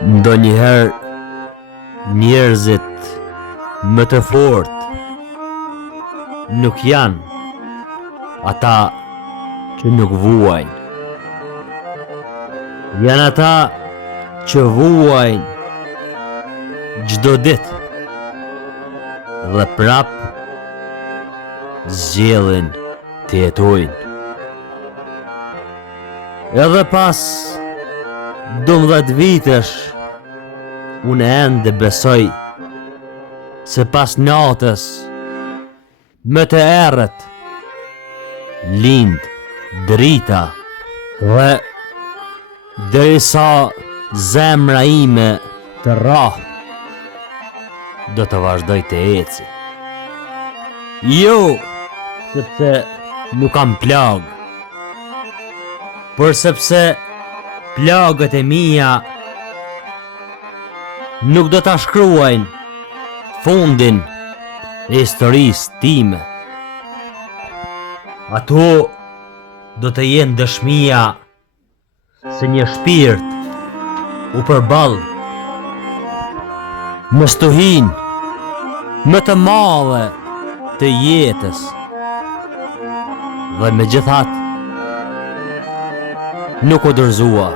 Ndonjëherë njerëzit më të fortë nuk janë ata që nuk vuajnë. Janë ata që vuajnë çdo ditë dhe prap zgjellen të jetojnë. Edhe pas 12 vitesh unë ende besoj se pas natës më të errët lind drita dhe derisa zemra ime të rrah do të vazhdoj të eci. Jo sepse nuk kam plagë, por sepse plagët e mia nuk do ta shkruajnë fundin e historisë time. Ato do të jenë dëshmia se një shpirt u përball me stuhinë më të madhe të jetës dhe megjithatë nuk u dorëzua.